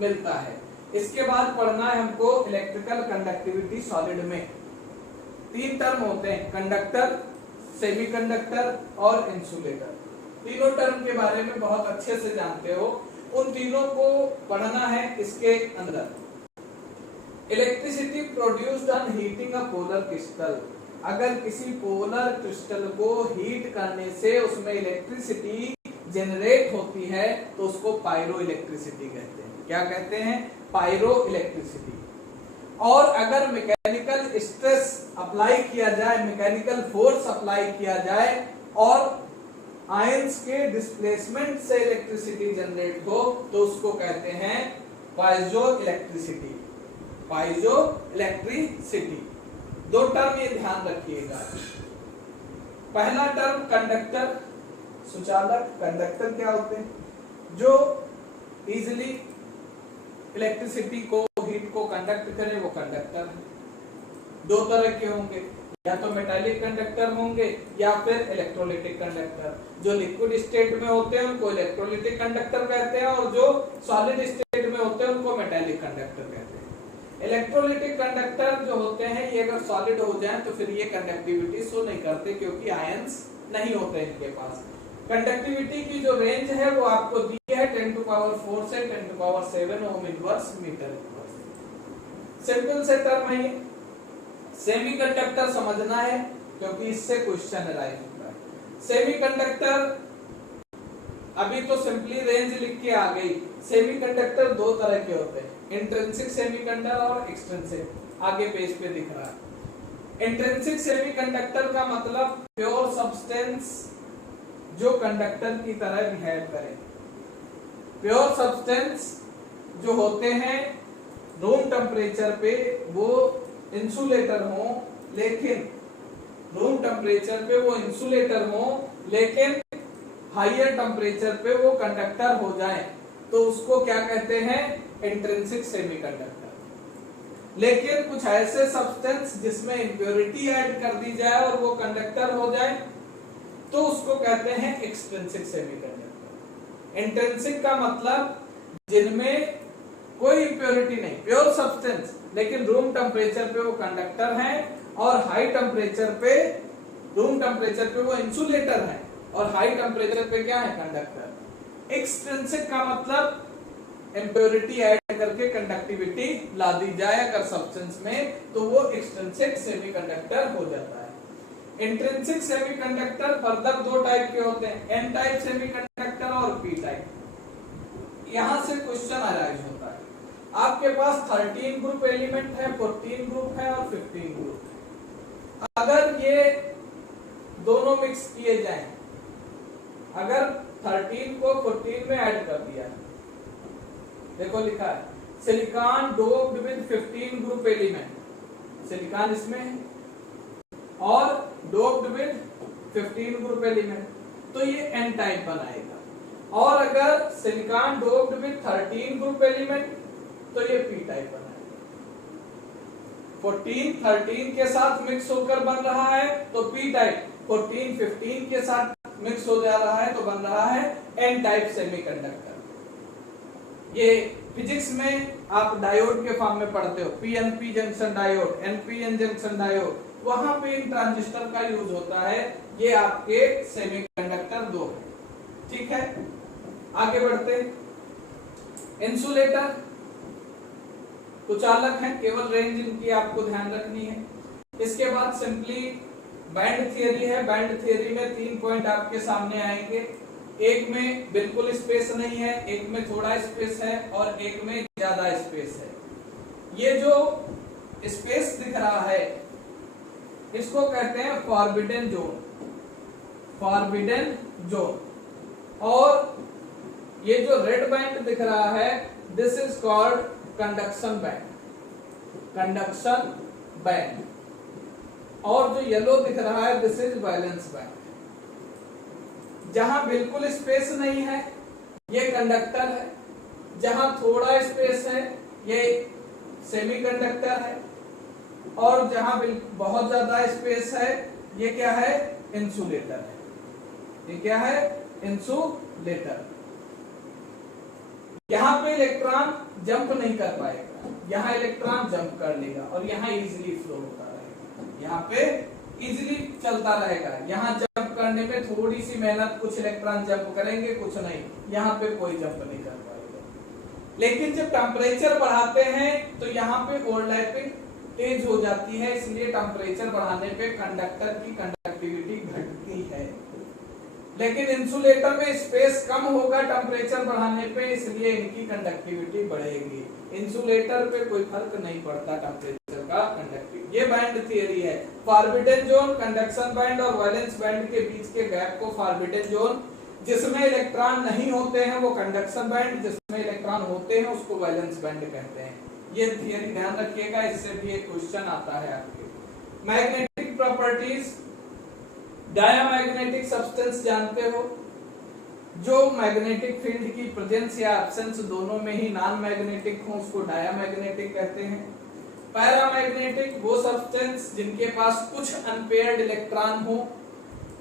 मिलता है। इसके बाद पढ़ना है हमको इलेक्ट्रिकल कंडक्टिविटी सॉलिड में। 3 टर्म होते हैं, कंडक्टर, सेमीकंडक्टर और इंसुलेटर। तीनों टर्म के बारे में बहुत अच्छे से जानते हो, उन तीनों को पढ़ना है इसके अंदर। Electricity produced on heating a polar crystal, अगर किसी पोलर क्रिस्टल को हीट करने से उसमें इलेक्ट्रिसिटी जनरेट होती है तो उसको पायरो इलेक्ट्रिसिटी कहते हैं। क्या कहते हैं? Pyroelectricity. और अगर मैकेनिकल स्ट्रेस अप्लाई किया जाए, मैकेनिकल फोर्स अप्लाई किया जाए और आयंस के डिस्प्लेसमेंट से इलेक्ट्रिसिटी जनरेट हो तो उसको कहते हैं पाइजो इलेक्ट्रिसिटी। पाइजो इलेक्ट्रिसिटी। 2 टर्म ये ध्यान रखिएगा। पहला टर्म कंडक्टर, सुचालक। कंडक्टर क्या होते हैं? जो इजिली इलेक्ट्रिसिटी को, हीट को कंडक्ट करे, वो कंडक्टर है। 2 तरह के होंगे, या तो मेटालिक कंडक्टर होंगे या फिर इलेक्ट्रोलिटिक कंडक्टर। जो लिक्विड स्टेट में होते हैं उनको इलेक्ट्रोलिटिक कंडक्टर कहते हैं और जो सॉलिड स्टेट में होते हैं उनको मेटालिक कंडक्टर कहते हैं। इलेक्ट्रोलिटिक कंडक्टर जो होते हैं ये अगर सॉलिड हो जाएं तो फिर ये कंडक्टिविटी शो नहीं करते क्योंकि आयंस नहीं होते इनके पास। कंडक्टिविटी की जो रेंज है वो आपको दी है 10⁴ से 10⁷ ohm inverse metre inverse. Simple से टर्म है ये। सेमीकंडक्टर समझना है क्योंकि इससे क्वेश्चन अराइज होता है। सेमीकंडक्टर, अभी तो सिंपली रेंज लिख के आ गई। सेमीकंडक्टर 2 तरह के होते हैं, इंट्रिंसिक सेमीकंडक्टर और एक्सट्रिंसिक। आगे पेज पे दिख रहा है। इंट्रिंसिक सेमीकंडक्टर का मतलब प्योर सब्सटेंस जो कंडक्टर की तरह बिहेव करे। प्योर सब्सटेंस जो होते हैं रूम टेम्परेचर पे वो इंसुलेटर हो, लेकिन रूम टेम्परेचर पे वो इंसुलेटर हो लेकिन हायर टेम्परेचर पे वो कंडक्टर हो जाए तो उसको क्या कहते हैं? Intrinsic semiconductor. लेकिन कुछ ऐसे सब्सटेंस जिसमें इंप्योरिटी ऐड कर दी जाए और वो कंडक्टर हो जाए तो उसको कहते हैं एक्सट्रिंसिक सेमीकंडक्टर। इंट्रिंसिक का मतलब जिनमें कोई इंप्योरिटी नहीं, प्योर सब्सटेंस, लेकिन रूम टेम्परेचर पे वो कंडक्टर है और हाई टेम्परेचर पे, रूम टेम्परेचर पे वो इंसुलेटर है और हाई टेम्परेचर पे क्या है? कंडक्टर। एक्सट्रिंसिक का मतलब इंप्योरिटी ऐड करके कंडक्टिविटी ला दी जाए अगर सब्सटेंस में तो वो एक्सट्रिंसिक सेमीकंडक्टर हो जाता है। इंट्रिंसिक सेमीकंडक्टर फर्दर 2 टाइप के होते हैं, एन टाइप सेमीकंडक्टर और पी टाइप। यहां से क्वेश्चन अराइज होता है। आपके पास 13 ग्रुप एलिमेंट है, 14 ग्रुप है और 15 ग्रुप है। अगर ये दोनों मिक्स किए जाएं, अगर 13 को 14 में ऐड कर दिया, देखो लिखा है silicon doped with 15 group element, silicon इसमें है और डोप्ड विद 15 ग्रुप एलिमेंट, तो ये एन टाइप बनाएगा। और अगर silicon doped with 13 group element तो ये पी टाइप बनाएगा। 14 13 के साथ मिक्स होकर बन रहा है तो पी टाइप, 14 15 के साथ मिक्स हो जा रहा है तो बन रहा है एन टाइप सेमीकंडक्टर। ये फिजिक्स में आप डायोड के फॉर्म में पढ़ते हो, PNP junction diode, NPN junction diode, वहां पे इन ट्रांजिस्टर का यूज होता है। ये आपके सेमीकंडक्टर 2 है। ठीक है, आगे बढ़ते। इंसुलेटर कुछ अलग है, केवल रेंज इनकी आपको ध्यान रखनी है। इसके बाद सिंपली बैंड थियरी है। बैंड थियरी में 3 पॉइंट आपके सामने आएंगे। एक में बिल्कुल स्पेस नहीं है, एक में थोड़ा स्पेस है और एक में ज्यादा स्पेस है। ये जो स्पेस दिख रहा है इसको कहते हैं फॉरबिडन जोन, फॉरबिडन जोन। और ये जो रेड बैंड दिख रहा है this is called conduction band, conduction band. और जो येलो दिख रहा है दिस इज वैलेंस बैंड। जहां बिल्कुल स्पेस नहीं है ये कंडक्टर है, जहां थोड़ा स्पेस है ये सेमीकंडक्टर है, और जहां बहुत ज्यादा स्पेस है ये क्या है? इंसुलेटर है। ये क्या है? इंसुलेटर। यहां पे इलेक्ट्रॉन जंप नहीं कर पाएगा, यहाँ इलेक्ट्रॉन जंप कर लेगा और यहाँ इजीली फ्लो होता रहेगा, यहाँ पे इजीली चलता रहेगा। यहाँ जंप करने में थोड़ी सी मेहनत, कुछ इलेक्ट्रॉन जंप करेंगे कुछ नहीं, यहाँ पे कोई जंप नहीं कर पाएगा। लेकिन जब टेम्परेचर बढ़ाते हैं तो यहाँ पे ओवरलैपिंग तेज हो जाती है, इसलिए टेम्परेचर बढ़ाने पे कंडक्टर की कंडक्टिविटी घटती है। लेकिन इंसुलेटर में स्पेस कम होगा टेम्परेचर बढ़ाने पे, इसलिए इनकी कंडक्टिविटी बढ़ेगी। इंसुलेटर पे कोई फर्क नहीं पड़ता टेम्परेचर का कंडक्टिविटी। ये बैंड थियरी है। फॉरबिडन जोन, कंडक्शन बैंड और वैलेंस बैंड के बीच के गैप को फॉरबिडन जोन, जिसमें इलेक्ट्रॉन नहीं होते हैं वो कंडक्शन बैंड, जिसमें इलेक्ट्रॉन होते हैं उसको वैलेंस बैंड कहते हैं। ये थियरी ध्यान रखिएगा, इससे भी एक क्वेश्चन आता है आपके। मैग्नेटिक प्रॉपर्टीज, डायामैग्नेटिक सब्सटेंस जानते हो, जो मैग्नेटिक फील्ड की प्रेजेंस या एब्सेंस दोनों में ही नॉन मैग्नेटिक हो उसको डायामैग्नेटिक कहते हैं। पैरामैग्नेटिक वो सब्सटेंस जिनके पास कुछ अनपेयर्ड इलेक्ट्रॉन हो,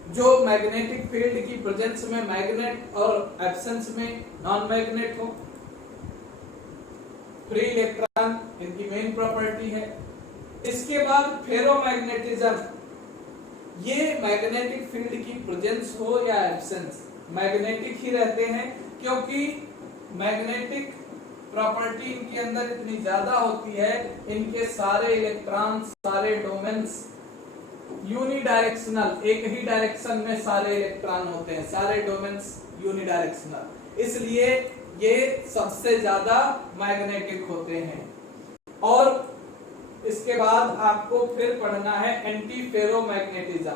जो मैग्नेटिक फील्ड की प्रेजेंस में मैग्नेट और एब्सेंस में नॉन मैग्नेट हो। फ्री इलेक्ट्रॉन इनकी मेन प्रॉपर्टी है। इसके बाद फेरोमैग्नेटिज्म, ये मैग्नेटिक फील्ड की प्रेजेंस हो या एब्सेंस मैग्नेटिक ही रहते हैं, क्योंकि मैग्नेटिक प्रॉपर्टी इनके अंदर इतनी ज्यादा होती है, इनके सारे इलेक्ट्रॉन, सारे डोमेन्स यूनिडायरेक्शनल, एक ही डायरेक्शन में सारे इलेक्ट्रॉन होते हैं, सारे डोमेन्स यूनिडायरेक्शनल, इसलिए ये सबसे ज्यादा मैग्नेटिक होते हैं। और इसके बाद आपको फिर पढ़ना है एंटी फेरोमैग्नेटिज्म।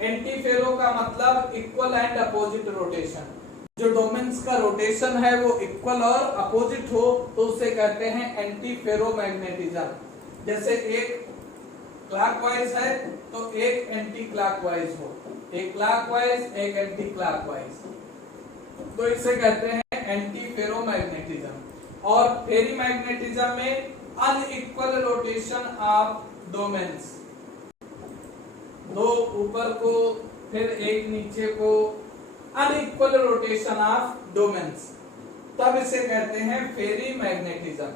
एंटी फेरो का मतलब इक्वल एंड अपोजिट रोटेशन, जो डोमेन्स का रोटेशन है वो इक्वल और अपोजिट हो तो उसे कहते हैं एंटी फेरोमैग्नेटिज्म। जैसे एक क्लॉकवाइज है तो एक एंटी क्लॉकवाइज हो, एक क्लॉकवाइज एक एंटी क्लॉकवाइज, तो इसे कहते हैं एंटी फेरोमैग्नेटिज्म। और फेरीमैग्नेटिज्म में अनइक्वल रोटेशन ऑफ डोमेन्स, दो ऊपर को फिर एक नीचे को, अनइक्वल रोटेशन ऑफ डोमेन्स, तब इसे कहते हैं फेरीमैग्नेटिज्म।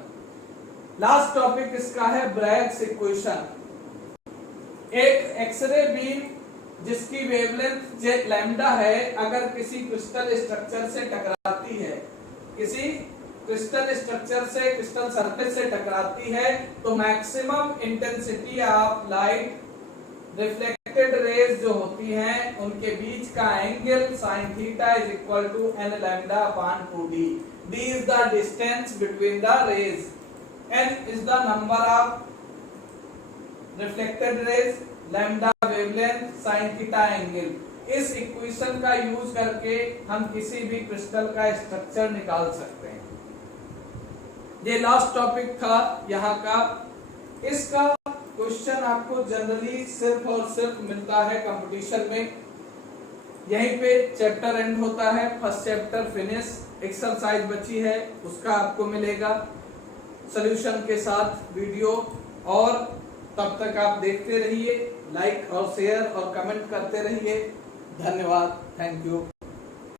लास्ट टॉपिक इसका है ब्रैग्स इक्वेशन। एक एक्सरे बीम जिसकी वेवलेंथ जेड लैम्डा है, अगर किसी क्रिस्टल स्ट्रक्चर से टकराती है, किसी क्रिस्टल स्ट्रक्चर से, क्रिस्टल सरफेस से टकराती है, तो maximum intensity of light reflected rays जो होती हैं उनके बीच का angle sin theta is equal to n lambda upon 2d। d is the distance between the rays, n is the number of reflected rays, lambda wavelength, sin theta angle. इस equation का use करके हम किसी भी crystal का structure निकाल सकते हैं। ये लास्ट टॉपिक था यहाँ का। इसका क्वेश्चन आपको जनरली सिर्फ और सिर्फ मिलता है कंपटीशन में। यहीं पे चैप्टर एंड होता है, फर्स्ट चैप्टर फिनिश। एक्सरसाइज बची है उसका आपको मिलेगा सॉल्यूशन के साथ वीडियो। और तब तक आप देखते रहिए, लाइक और शेयर और कमेंट करते रहिए। धन्यवाद, थैंक यू।